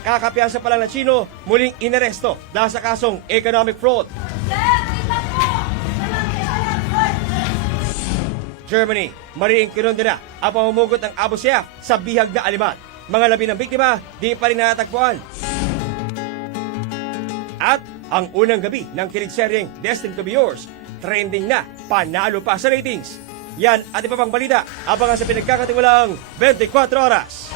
Kakapiyansa pa lang na Chino, muling inaresto dahil sa kasong economic fraud. Germany, mariing kinondena ang pamumugot ng Abu Sayyaf sa bihag na aliman. Mga labi ng biktima, di pa rin natatagpuan. At ang unang gabi ng kilig-seryeng Destined to be Yours, trending na, panalo pa sa ratings. Yan at iba pang balita, abangan sa pinagkakatiwalang 24 oras.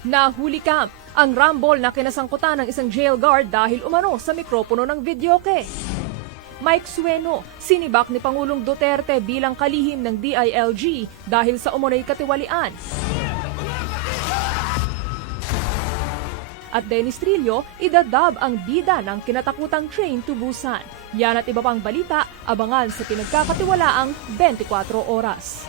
Nahuli camp ang rumble na kinasangkutan ng isang jail guard dahil umano sa mikropono ng videoke. Mike Sueno, sinibak ni Pangulong Duterte bilang kalihim ng DILG dahil sa umunoy katiwalian. At Dennis Trillo, idadab ang bida ng kinatakutang Train to Busan. Yan at iba pang balita, abangan sa pinagkakatiwalaang 24 oras.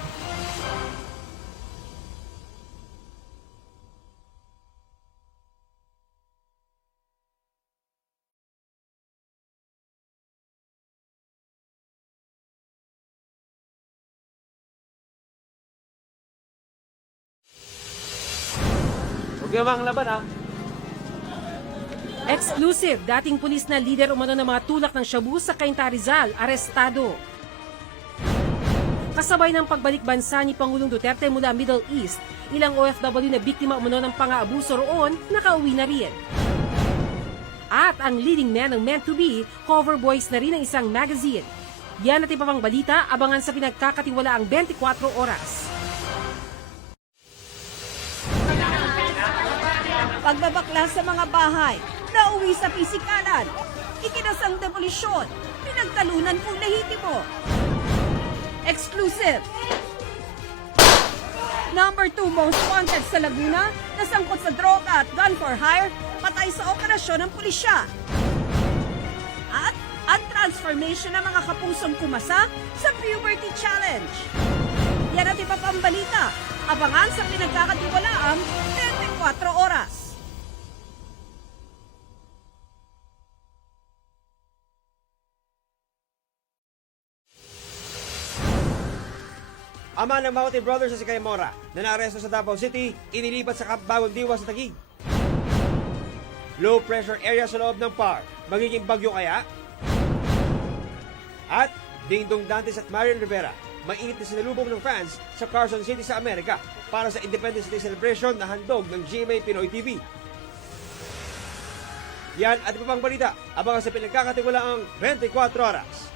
Huwag laban ha. Exclusive, dating pulis na lider umano ng mga tulak ng Shabu sa Cainta Rizal, arestado. Kasabay ng pagbalik bansa ni Pangulong Duterte mula Middle East, ilang OFW na biktima umano ng pang-aabuso roon, nakauwi na rin. At ang leading man ng Men to Be, cover boys na rin ng isang magazine. Yan at iba pang balita, abangan sa pinagkakatiwalaang 24 oras. Pagbabakla sa mga bahay, nauwi sa pisikalan, ikinasang demolisyon, pinagtalunan kung lehitimo. Exclusive! Number 2 most wanted sa Laguna, nasangkot sa droga at gun for hire, patay sa operasyon ng pulisya. At ang transformation ng mga kapusong kumasa sa Puberty Challenge. Yan at iba pang balita, abangan sa pinagkakatiwalaang 24 oras. Ama ng Mountain Brothers sa si Mora na naaresto sa Davao City, inilipat sa Camp Bawang Diwa sa Taguig. Low pressure area sa loob ng PAR, magiging bagyo kaya? At Dingdong Dantes at Marian Rivera, mainit na sinalubong ng fans sa Carson City sa Amerika para sa Independence Day celebration na handog ng GMA Pinoy TV. Yan at iba pang balita, abangan sa pinagkakatiwalaang 24 oras.